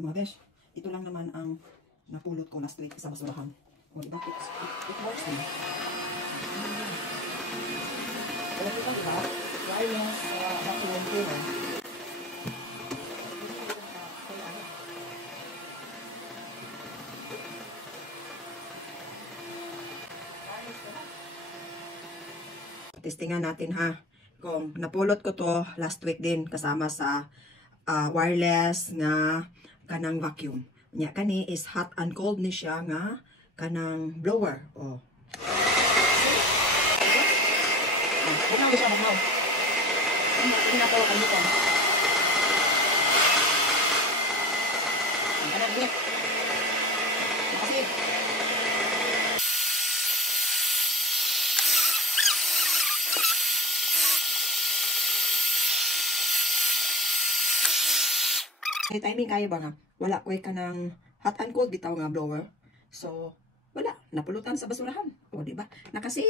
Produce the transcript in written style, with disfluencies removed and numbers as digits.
Mga besh, ito lang naman ang napulot ko last week sa basurahan. O, diba? It works din. Alam nyo ba, diba? Wireless vacuum cleaner. Testingan natin ha. Kung napulot ko to last week din kasama sa wireless nga kanang vacuum. Nya kani is hot and cold ni siya nga kanang blower. Oh. Bukaw siya, bukaw. Hindi na to kalimutan. Ang kanang bit. Makasid. May timing kayo ba nga? Wala ko ka ng hot and cold bitaw nga blower. So, wala. Napulutan sa basurahan. O, diba? Nakasave.